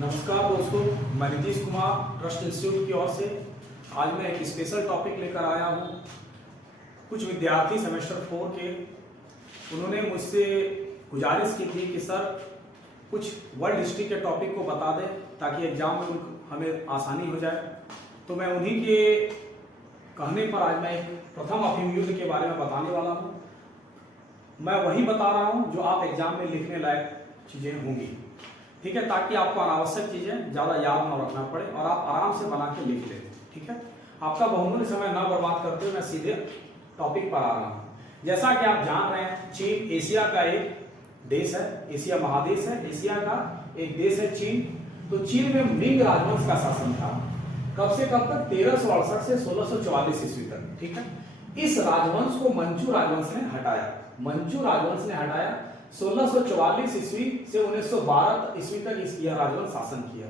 नमस्कार दोस्तों, मैं नीतीश कुमार ट्रस्ट इंस्टीट्यूट की ओर से आज मैं एक स्पेशल टॉपिक लेकर आया हूँ। कुछ विद्यार्थी सेमेस्टर 4 के उन्होंने मुझसे गुजारिश की थी कि सर कुछ वर्ल्ड हिस्ट्री के टॉपिक को बता दें ताकि एग्जाम में हमें आसानी हो जाए। तो मैं उन्हीं के कहने पर आज मैं एक प्रथम अफीम युद्ध के बारे में बताने वाला हूँ। मैं वही बता रहा हूँ जो आप एग्जाम में लिखने लायक चीज़ें होंगी, ठीक है, ताकि आपको अनावश्यक चीजें ज्यादा याद ना रखना पड़े और आप आराम से बना के लिख लें। ठीक है, आपका बहुमूल्य समय ना बर्बाद करते हुए मैं सीधे टॉपिक पर आ रहा हूं। जैसा कि आप जान रहे हैं, चीन एशिया का एक देश है, एशिया महादेश है, एशिया का एक देश है चीन। तो चीन में मिंग राजवंश का शासन था। कब से कब तक? 1368 से 1644 ईस्वी तक। ठीक है, इस राजवंश को मंचू राजवंश ने हटाया। मंचू राजवंश ने हटाया 1644 ईस्वी से 1912 ईस्वी तक यह राजवंश शासन किया।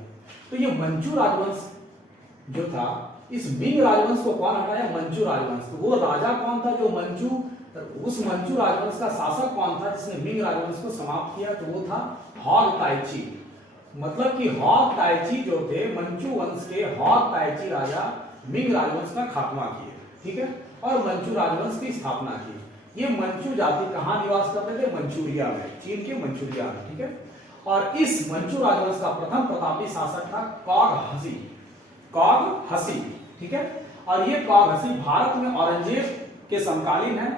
तो ये मंचू राजवंश जो था, इस मिंग राजवंश को कौन हटाया? मंचू राजवंश। तो वो राजा कौन था जो उस मंचू राजवंश का शासक कौन था जिसने मिंग राजवंश को समाप्त किया? तो वो था हॉग ताइची। मतलब कि हॉग ताइची जो थे, मंचू वंश के हॉग ताइची राजा मिंग राजवंश का खात्मा किए। ठीक है, और मंचू राजवंश की स्थापना की। ये मंचू जाति कहां निवास करते थे? मंचूरिया में, चीन के मंचूरिया में। ठीक है, और इस मंचू राजवंश का प्रथम प्रतापी शासक था कॉग हसी। कॉग हसी, ठीक है, और ये कॉग हसी भारत में औरंगजेब के समकालीन है,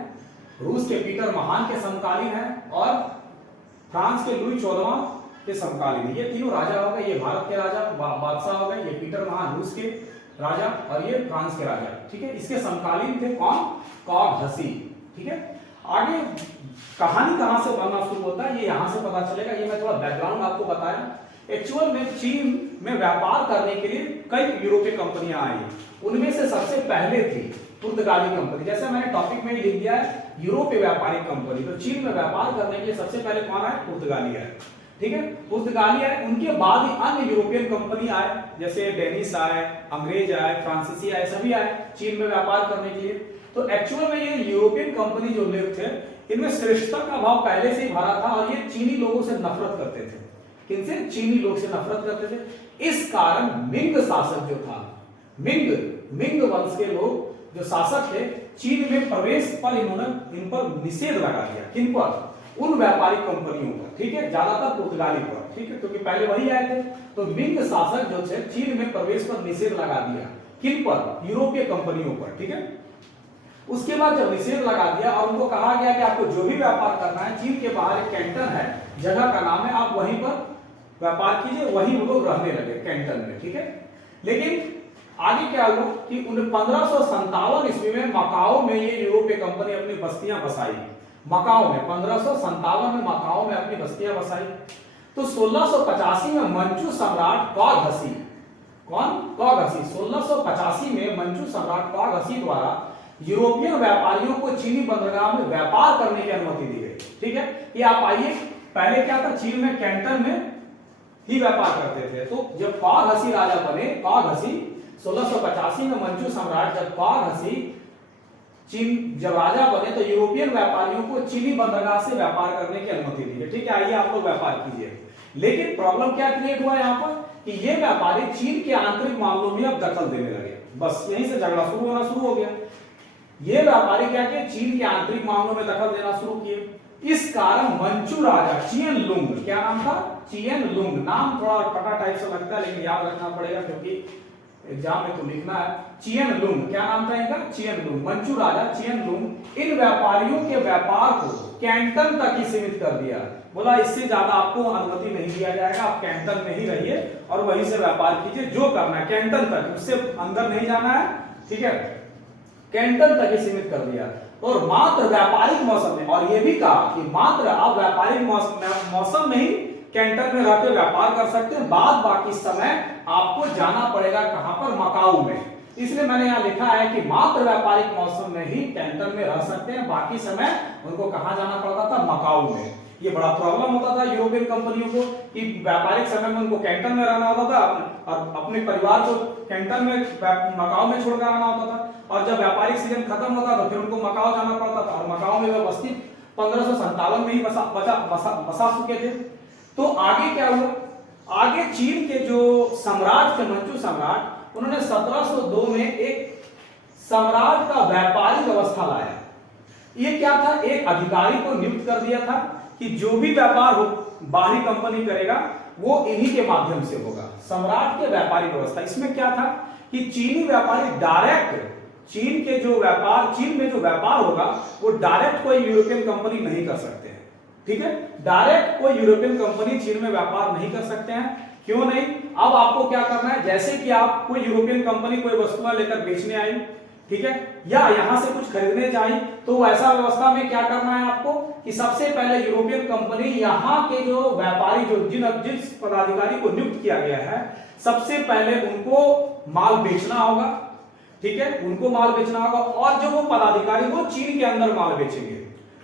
रूस के पीटर महान के समकालीन है और फ्रांस के लुई 14वां के समकालीन है। ये तीनों राजा हो गए, ये भारत के राजा बादशाह हो गए, ये पीटर महान रूस के राजा और ये फ्रांस के राजा। ठीक है, इसके समकालीन थे कौन? कॉग हसी। ठीक है, आगे कहानी कहां से बनना शुरू होता है ये यहां से पता चलेगा। ये मैं थोड़ा बैकग्राउंड आपको बताया। एक्चुअल में चीन में व्यापार करने के लिए कई यूरोपीय कंपनियां आई। उनमें से सबसे पहले थी पुर्तगाली कंपनी। जैसे मैंने टॉपिक में लिख दिया है यूरोपीय व्यापारिक कंपनी। तो चीन में व्यापार करने के लिए सबसे पहले कौन आए? पुर्तगाली आए। ठीक है, पुर्तगाली आए, उनके बाद ही अन्य यूरोपियन कंपनी आए, जैसे डेनिश आए, अंग्रेज आए, फ्रांसीसी आए, सभी आए चीन में व्यापार करने के लिए। तो एक्चुअल में ये यूरोपियन कंपनी जो लोग थे, इनमें श्रेष्ठता का भाव पहले से ही भरा था और ये चीनी लोगों से नफरत करते थे। किनसे? चीनी लोग से नफरत करते थे। इस कारण मिंग शासक जो था, मिंग वंश के लोग जो शासक थे, चीन में प्रवेश पर इन्होंने इन पर निषेध लगा दिया। किन पर? उन व्यापारिक कंपनियों पर। ठीक है, ज्यादातर पुर्तगाली पर। ठीक है, क्योंकि पहले वही आए थे। तो मिंग शासक जो थे, चीन में प्रवेश पर निषेध लगा दिया। किन पर? यूरोपीय कंपनियों पर। ठीक है, उसके बाद जब निषेध लगा दिया और उनको कहा गया कि आपको जो भी व्यापार करना है, चीन के बाहर एक कैंटन है, जगह का नाम है, आप वहीं पर व्यापार कीजिए, वहीं वो लोग रहने लगे कैंटन में। ठीक है, लेकिन आगे क्या हुआ कि 1557 ईस्वी में मकाओ में ये यूरोपीय कंपनी अपनी बस्तियां बसाई। मकाओ में 1557 में मकाओ में अपनी बस्तियां बसाई। तो 1685 में मंचू सम्राट कॉग हसी, कौन? कॉग हसी। 1685 में मंचू सम्राट कॉग हसी द्वारा यूरोपियन व्यापारियों को चीनी बंदरगाह में व्यापार करने की अनुमति दी गई। ठीक है, ये आप आइए, पहले क्या था? चीन में कैंटन में ही व्यापार करते थे। तो जब कॉग हसी राजा बने, कॉग हसी 1685 में मंचू सम्राट जब कॉग हसी चीन जब राजा बने, तो यूरोपियन व्यापारियों को चीनी बंदरगाह से व्यापार करने की अनुमति दी गई। ठीक है, आइए आप लोग व्यापार कीजिए। लेकिन प्रॉब्लम क्या क्रिएट हुआ यहाँ पर कि ये व्यापारी चीन के आंतरिक मामलों में अब दखल देने लगे। बस यहीं से झगड़ा होना शुरू हो गया। ये व्यापारी क्या किए? चीन के आंतरिक मामलों में दखल देना शुरू किए। इस कारण मंचू राजा चियन लुंग, क्या नाम था? चियन लुंग। नाम थोड़ा अटपटा टाइप से लगता है, लेकिन याद रखना पड़ेगा क्योंकि एग्जाम में तो लिखना है। चियन लुंग, क्या नाम था इनका? चियन लुंग। मंचू राजा चियन लुंग इन व्यापारियों के व्यापार को कैंटन तक ही सीमित कर दिया। बोला इससे ज्यादा आपको अनुमति नहीं दिया जाएगा, आप कैंटन में ही रहिए और वहीं से व्यापार कीजिए, जो करना है कैंटन तक, उससे अंदर नहीं जाना है। ठीक है, कैंटन तक ही सीमित कर दिया। और मात्र व्यापारिक मौसम में, और यह भी कहा कि मात्र आप व्यापारिक मौसम में ही कैंटन में रहकर व्यापार कर सकते हैं, बाद बाकी समय आपको जाना पड़ेगा कहां पर? मकाऊ में। इसलिए मैंने यहां लिखा है कि मात्र व्यापारिक मौसम में ही कैंटन में रह सकते हैं, बाकी समय उनको कहां जाना पड़ता था? मकाऊ में। ये बड़ा प्रॉब्लम होता था यूरोपियन कंपनियों को कि व्यापारिक समय में उनको कैंटन में रहना होता था और अपने परिवार को कैंटन में, मकाओ में छोड़कर आना होता था। और जब व्यापारिक सीजन खत्म होता तो फिर उनको मकाओ जाना पड़ता था और मकाओ में वे बस्ती 1557 में ही बसा चुके थे। तो आगे क्या हुआ? आगे आगे चीन के जो सम्राट थे, मंचू सम्राट, उन्होंने 1702 में एक सम्राट का व्यापारिक व्यवस्था लाया। ये क्या था, एक अधिकारी को नियुक्त कर दिया था कि जो भी व्यापार हो बाहरी कंपनी करेगा वो इन्हीं के माध्यम से होगा। सम्राट के व्यापारिक व्यवस्था, इसमें क्या था कि चीनी व्यापारी डायरेक्ट चीन में जो व्यापार होगा वो डायरेक्ट कोई यूरोपियन कंपनी नहीं कर सकते हैं। ठीक है, डायरेक्ट कोई यूरोपियन कंपनी चीन में व्यापार नहीं कर सकते हैं। क्यों नहीं? अब आपको क्या करना है, जैसे कि आप कोई यूरोपियन कंपनी कोई वस्तुएं लेकर बेचने आई, ठीक है, या यहां से कुछ खरीदने चाहिए, तो ऐसा व्यवस्था में क्या करना है आपको कि सबसे पहले यूरोपियन कंपनी यहां के जो व्यापारी जिस पदाधिकारी को नियुक्त किया गया है, सबसे पहले उनको माल बेचना होगा। ठीक है, उनको माल बेचना होगा और जो वो पदाधिकारी वो चीन के अंदर माल बेचेंगे।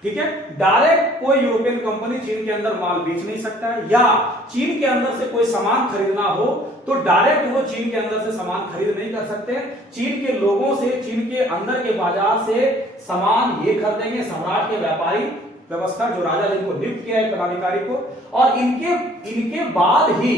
ठीक है, डायरेक्ट कोई यूरोपियन कंपनी चीन के अंदर माल बेच नहीं सकता है, या चीन के अंदर से कोई सामान खरीदना हो तो डायरेक्ट वो चीन के अंदर से सामान खरीद नहीं कर सकते। चीन के लोगों से, चीन के अंदर के बाजार से सामान ये खरीदेंगे सम्राट के व्यापारी व्यवस्था, जो राजा जिनको नियुक्त किया है पदाधिकारी को, और इनके बाद ही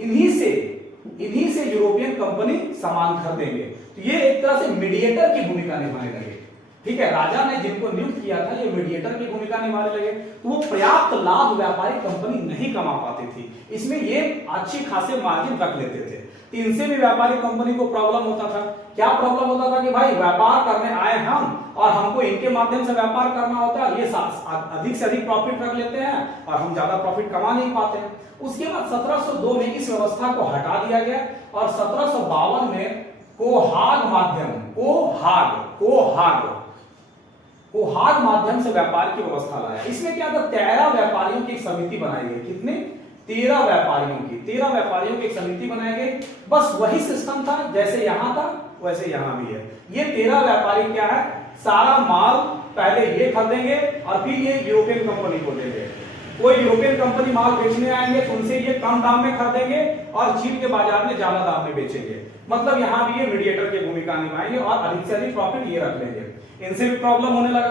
इन्हीं से यूरोपियन कंपनी सामान खरीदेंगे। तो ये एक तरह से मीडिएटर की भूमिका निभाने लगे। ठीक है, राजा ने जिनको नियुक्त किया था ये मीडिएटर की भूमिका निभाने लगे, तो वो पर्याप्त लाभ व्यापारी कंपनी नहीं कमा पाती थी, इसमें ये अच्छी खासे मार्जिन रख लेते थे। तो इनसे भी व्यापारी कंपनी को प्रॉब्लम होता था। क्या प्रॉब्लम होता था कि भाई व्यापार करने आए हम और हमको इनके माध्यम से व्यापार करना होता है, ये अधिक से अधिक प्रॉफिट रख लेते हैं और हम ज्यादा प्रॉफिट कमा नहीं पाते। उसके बाद 1702 में इस व्यवस्था को हटा दिया गया और 1752 में कोहाग माध्यम से व्यापार की व्यवस्था लाया। इसमें क्या था, 13 व्यापारियों की एक समिति बनाई गई। कितने? 13 व्यापारियों की एक समिति बनाई गई। बस वही सिस्टम था जैसे यहां था वैसे यहां भी है। ये 13 व्यापारी क्या है, सारा माल पहले ये खरीदेंगे और फिर ये यूरोपियन कंपनी को देंगे। कोई यूरोपियन कंपनी माल बेचने आएंगे तो उनसे ये कम दाम में खरीदेंगे और चीन के बाजार में ज्यादा दाम में बेचेंगे। मतलब यहां भी ये मीडिएटर की भूमिका निभाएंगे और अधिक से अधिक प्रॉफिट ये रख लेंगे। इनसे भी प्रॉब्लम होने लगा।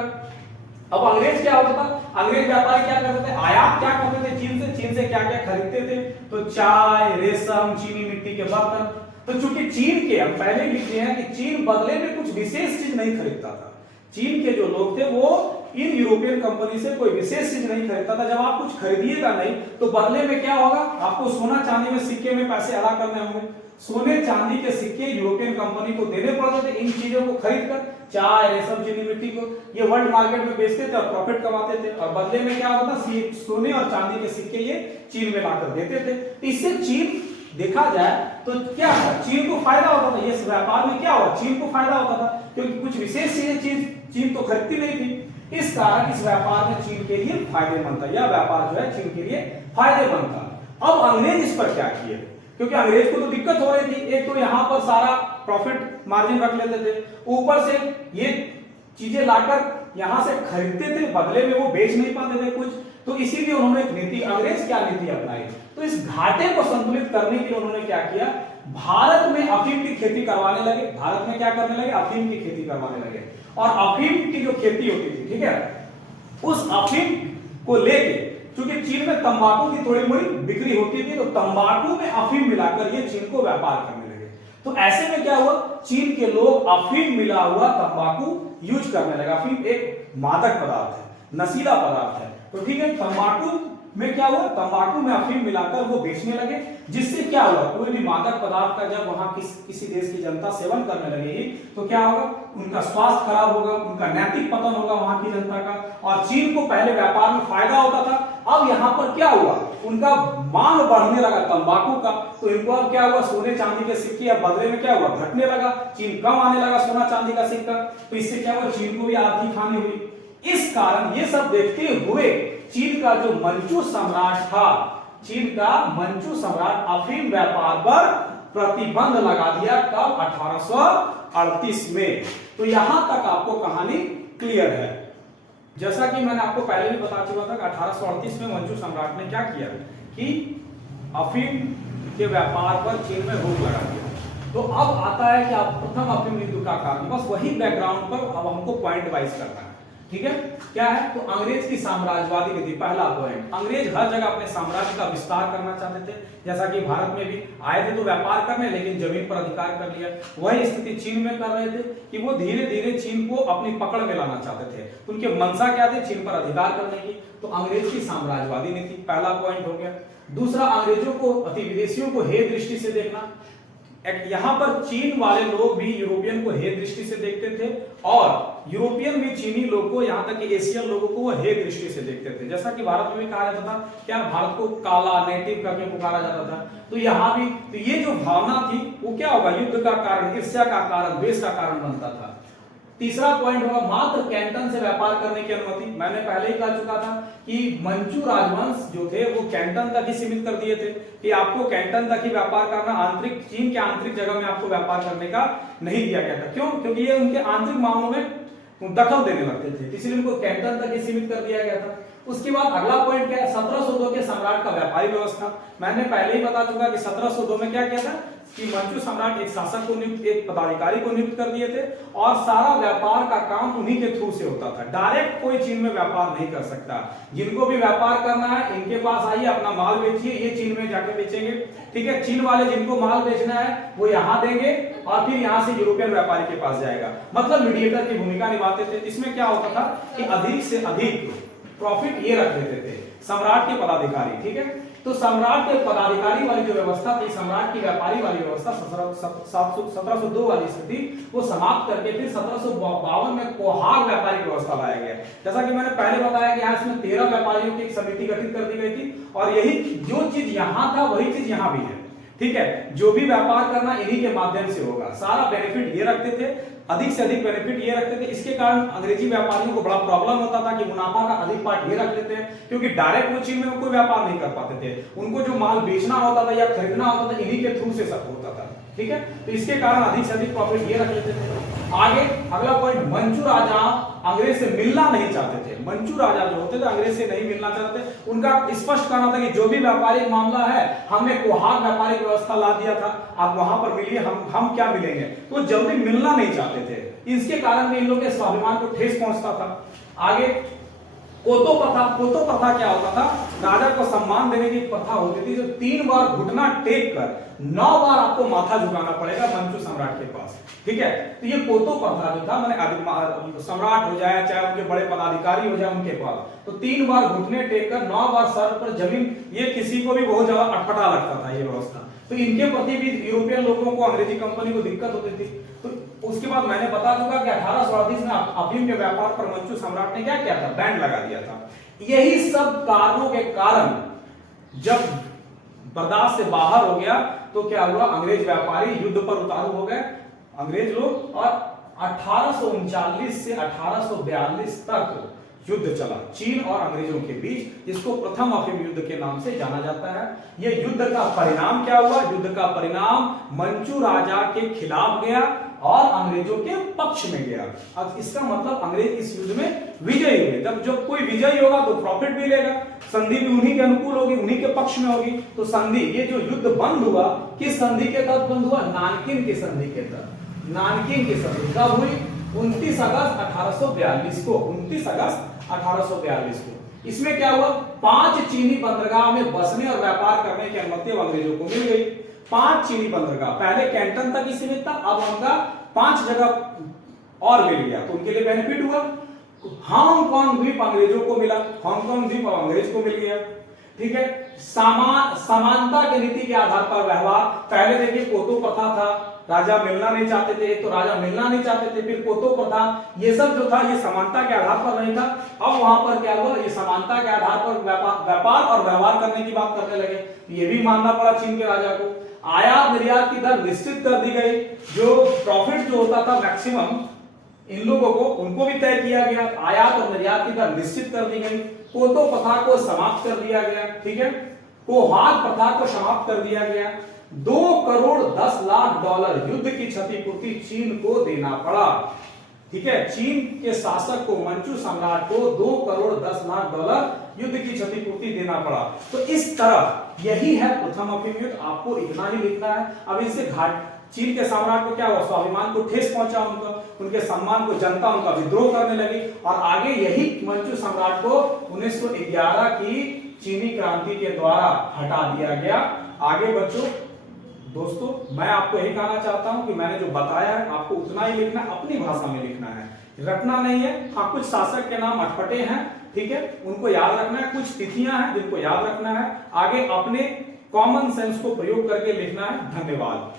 अब अंग्रेज क्या होता था, अंग्रेज व्यापारी क्या करते थे, आयात क्या करते थे चीन से क्या क्या खरीदते थे, तो चाय, रेशम, चीनी मिट्टी के बर्तन। तो चूंकि चीन के, हम पहले लिखते हैं कि चीन बदले में कुछ विशेष चीज नहीं खरीदता था। चीन के जो लोग थे वो इन यूरोपियन कंपनी से कोई विशेष चीज नहीं खरीदता था। जब आप कुछ खरीदिएगा नहीं तो बदले में क्या होगा, आपको सोना चांदी में सिक्के में पैसे अदा करने होंगे। सोने चांदी के सिक्के यूरोपियन कंपनी को देने पड़ते थे इन चीजों को खरीदकर, चाय, रेशम, चीनी मिट्टी को ये वर्ल्ड मार्केट में बेचते थे और प्रॉफिट कमाते थे। और बदले में क्या होता था, सोने और चांदी के सिक्के ये चीन में लाकर देते थे। इससे चीन देखा जाए तो क्या था, चीन को फायदा होता था। इस व्यापार में क्या हुआ, चीन को फायदा होता था क्योंकि कुछ विशेष चीजें चीन तो खरीदती नहीं थी। इस कारण इस व्यापार में चीन के लिए फायदेमंद था, यह व्यापार जो है चीन के लिए फायदेमंद था। अब अंग्रेज इस पर क्या किए, क्योंकि अंग्रेज को तो दिक्कत हो रही थी। एक तो यहां पर सारा प्रॉफिट मार्जिन रख लेते थे, ऊपर से ये चीजें लाकर यहां से खरीदते थे, बदले में वो बेच नहीं पाते थे कुछ। तो इसीलिए उन्होंने एक नीति, अंग्रेज क्या नीति अपनाई, तो इस घाटे को संतुलित करने के लिए उन्होंने क्या किया, भारत में अफीम की खेती करवाने लगे। भारत में क्या करने लगे, अफीम की खेती करवाने लगे। और अफीम की जो खेती होती थी, ठीक है, उस अफीम को लेके, क्योंकि चीन में तंबाकू की थोड़ी मोड़ी बिक्री होती थी, तो तंबाकू में अफीम मिलाकर ये चीन को व्यापार करने लगे। तो ऐसे में क्या हुआ, चीन के लोग अफीम मिला हुआ तंबाकू यूज करने लगा। अफीम एक मादक पदार्थ है, नशीला पदार्थ है। तो ठीक है, तंबाकू में क्या हुआ, तंबाकू में अफीम मिलाकर वो बेचने लगे, जिससे क्या हुआ, कोई भी मादक पदार्थ का जब वहां किसी देश की जनता सेवन करने लगेगी तो क्या होगा, उनका स्वास्थ्य खराब होगा, उनका नैतिक पतन होगा वहां की जनता का। और चीन को पहले व्यापार में फायदा होता था, अब यहां पर क्या हुआ, उनका मांग बढ़ने लगा तंबाकू का, तो इनको अब क्या हुआ, सोने चांदी के सिक्के अब बदले में क्या हुआ, घटने लगा, चीन कम आने लगा सोना चांदी का सिक्का। तो इससे क्या हुआ, चीन को भी आर्थिक हानि हुई। इस कारण ये सब देखते हुए चीन का जो मंचू सम्राट था, चीन का मंचू सम्राट अफीम व्यापार पर प्रतिबंध लगा दिया। कब, 1838 में। तो यहां तक आपको कहानी क्लियर है। जैसा कि मैंने आपको पहले भी बता चुका था कि 1838 में मंचू सम्राट ने क्या किया कि अफीम के व्यापार पर चीन में रोक लगा दिया। तो अब आता है कि आप प्रथम अफीम युद्ध का कारण, बस वही बैकग्राउंड पर अब हमको पॉइंट वाइज करना है। ठीक है, क्या है? तो अंग्रेज की साम्राज्यवादी नीति, पहला पॉइंट, अंग्रेज हर जगह अपने साम्राज्य का विस्तार करना चाहते थे। जैसा कि भारत में भी आए थे तो व्यापार करने, लेकिन जमीन पर अधिकार कर लिया। वही स्थिति चीन में कर रहे थे कि वो धीरे धीरे चीन को अपनी पकड़ में लाना चाहते थे। तो उनके मंशा क्या थे? चीन पर अधिकार करने की। तो अंग्रेज की साम्राज्यवादी नीति पहला पॉइंट हो गया। दूसरा, अंग्रेजों को अति विदेशियों को हे दृष्टि से देखना। यहां पर चीन वाले लोग भी यूरोपियन को हे दृष्टि से देखते थे और यूरोपियन भी चीनी लोगों को, यहां तक कि एशियन लोगों को वो हे दृष्टि से देखते थे। जैसा कि भारत में भी कहा जाता था, क्या भारत को काला नेटिव करके पुकारा जाता था। तो यहां भी तो ये जो भावना थी वो क्या होगा? युद्ध का कारण, ईर्ष्या का कारण, द्वेष का कारण बनता था। तीसरा पॉइंट होगा मात्र कैंटन से व्यापार करने की अनुमति। मैंने पहले ही कह चुका था कि मंचू राजवंश जो थे वो कैंटन तक ही सीमित कर दिए थे कि आपको कैंटन तक ही व्यापार करना, आंतरिक चीन के आंतरिक जगह में आपको व्यापार करने का नहीं दिया गया था। क्यों? क्योंकि ये उनके आंतरिक मामलों में दखल देने लगते थे, इसलिए उनको कैंटन तक ही सीमित कर दिया गया था। उसके बाद अगला पॉइंट क्या है? 1702 के सम्राट का व्यापारी व्यवस्था। मैंने पहले ही बता चुका कि 1702 में क्या किया था कि मंचू सम्राट एक शासक को नियुक्त, एक पदाधिकारी को नियुक्त कर दिए थे और सारा व्यापार का काम उन्हीं के थ्रू से होता था। डायरेक्ट कोई चीन में व्यापार नहीं कर सकता। जिनको भी व्यापार करना है इनके पास आइए, अपना माल बेचिए, ये चीन में जाके बेचेंगे। ठीक है, चीन वाले जिनको माल बेचना है वो यहां देंगे और फिर यहां से यूरोपियन व्यापारी के पास जाएगा। मतलब मीडिएटर की भूमिका निभाते थे। इसमें क्या होता था कि अधिक से अधिक प्रॉफिट ये रख लेते थे सम्राट के पदाधिकारी। ठीक है, तो सम्राट के पदाधिकारी वाली जो व्यवस्था थी, सम्राट की व्यापारी वाली व्यवस्था 1702 वाली स्थिति वो समाप्त करके फिर 1752 में कोहाग व्यापारिक व्यवस्था लाया गया। जैसा कि मैंने पहले बताया कि यहाँ इसमें 13 व्यापारियों की एक समिति गठित कर दी गई थी और यही जो चीज यहां था वही चीज यहां भी है। ठीक है, जो भी व्यापार करना इन्हीं के माध्यम से होगा। सारा बेनिफिट ये रखते थे, अधिक से अधिक बेनिफिट ये रखते थे। इसके कारण अंग्रेजी व्यापारियों को बड़ा प्रॉब्लम होता था कि मुनाफा का अधिक पार्ट ये रख लेते हैं, क्योंकि डायरेक्ट वो चीन में कोई व्यापार नहीं कर पाते थे। उनको जो माल बेचना होता था या खरीदना होता था इन्हीं के थ्रू से सब होता था। ठीक है, तो इसके कारण अधिक से अधिक प्रॉफिट ये रख लेते थे। आगे अगला पॉइंट, मंचू राजा अंग्रेज से मिलना नहीं चाहते थे। मंचू राजा जो होते थे अंग्रेज से नहीं मिलना चाहते थे। उनका स्पष्ट कहना था कि जो भी व्यापारिक मामला है, हमने कोहाग व्यापारिक व्यवस्था ला दिया था, आप वहां पर मिलिए, हम क्या मिलेंगे। तो जल्दी मिलना नहीं चाहते थे। इसके कारण भी इन लोगों के स्वाभिमान को ठेस पहुंचता था। आगे कोतो प्रथा। कोतो प्रथा क्या होता था? राजा को सम्मान देने की प्रथा होती थी जो 3 बार घुटना टेक कर 9 बार आपको माथा झुकाना पड़ेगा मंचू सम्राट के पास। ठीक है, तो ये कोतो प्रथा जो था, मैंने सम्राट हो जाए चाहे उनके बड़े पदाधिकारी हो जाए उनके पास, तो 3 बार घुटने टेक कर 9 बार सर पर जमीन, ये किसी को भी बहुत ज्यादा अटपटा लगता था ये व्यवस्था। तो इनके प्रति भी यूरोपियन लोगों को, अंग्रेजी कंपनी को दिक्कत होती थी। तो उसके बाद मैंने बता दूंगा कि 1838 में अफीम के व्यापार पर मंचू सम्राट ने क्या किया था? बैन लगा दिया था। यही सब कारणों के कारण जब बर्दाश्त से बाहर हो गया तो क्या हुआ? अंग्रेज व्यापारी युद्ध पर उतारू हो गए, अंग्रेज लोग, और 1839 से 1842 तक युद्ध चला चीन और अंग्रेजों के बीच, जिसको प्रथम अफीम युद्ध के नाम से जाना जाता है। यह युद्ध का परिणाम क्या हुआ? युद्ध का परिणाम मंचू राजा के खिलाफ गया और अंग्रेजों के पक्ष में गया। अब इसका मतलब अंग्रेज इस युद्ध में विजयी हुए। जब कोई विजयी होगा तो प्रॉफिट भी लेगा, संधि भी उन्हीं के अनुकूल होगी, उन्हीं के पक्ष में होगी। तो संधि, ये जो युद्ध बंद हुआ, किस संधि के तहत बंद हुआ? नानकिन की संधि के तहत। नानकिन की संधि कब हुई? 29 अगस्त 1842 को। 29 अगस्त 1842 को। इसमें क्या हुआ? 5 चीनी बंदरगाह में बसने और व्यापार करने की अनुमति अंग्रेजों को मिल गई। 5 चीनी बंदरगाह, पहले कैंटन तक ही सीमित था, अब उनका 5 जगह और मिल गया। तो उनके लिए बेनिफिट हुआ। हांगकांग द्वीप अंग्रेजों को मिला, हांगकांग द्वीप अंग्रेज को मिल गया। ठीक है, समानता की नीति के आधार पर व्यवहार। पहले देखिए कोतो प्रथा था, राजा मिलना नहीं चाहते थे, तो राजा मिलना नहीं चाहते थे, फिर कोतो प्रथा, ये सब जो था ये समानता के आधार पर नहीं था। अब वहां पर क्या हुआ? ये समानता के आधार पर व्यापार और व्यवहार करने की बात करने लगे। ये भी मानना पड़ा चीन के राजा को। आयात निर्यात की दर निश्चित कर दी गई, जो प्रॉफिट जो होता था मैक्सिमम इन लोगों को, उनको भी तय किया गया। आयात और निर्यात की दर निश्चित कर दी गई। कोतो प्रथा को समाप्त कर दिया गया। ठीक है, कोहाग प्रथा को समाप्त कर दिया गया। 2 करोड़ 10 लाख डॉलर युद्ध की क्षतिपूर्ति चीन को देना पड़ा। ठीक है, चीन के शासक को, मंचू सम्राट को 2 करोड़ 10 लाख डॉलर युद्ध की क्षतिपूर्ति देना पड़ा। तो इस तरह यही है प्रथम अफीम युद्ध। आपको इतना ही लिखना है। अब इससे चीन के सम्राट को क्या हुआ, स्वाभिमान को ठेस पहुंचा, उनके सम्मान को जनता उनका विद्रोह करने लगी और आगे यही मंचू सम्राट को 1911 की चीनी क्रांति के द्वारा हटा दिया गया। आगे बच्चों दोस्तों मैं आपको यही कहना चाहता हूं कि मैंने जो बताया है आपको उतना ही लिखना, अपनी भाषा में लिखना है, रटना नहीं है। हाँ कुछ शासक के नाम अटपटे हैं, ठीक है, उनको याद रखना है, कुछ तिथियां हैं जिनको याद रखना है, आगे अपने कॉमन सेंस को प्रयोग करके लिखना है। धन्यवाद।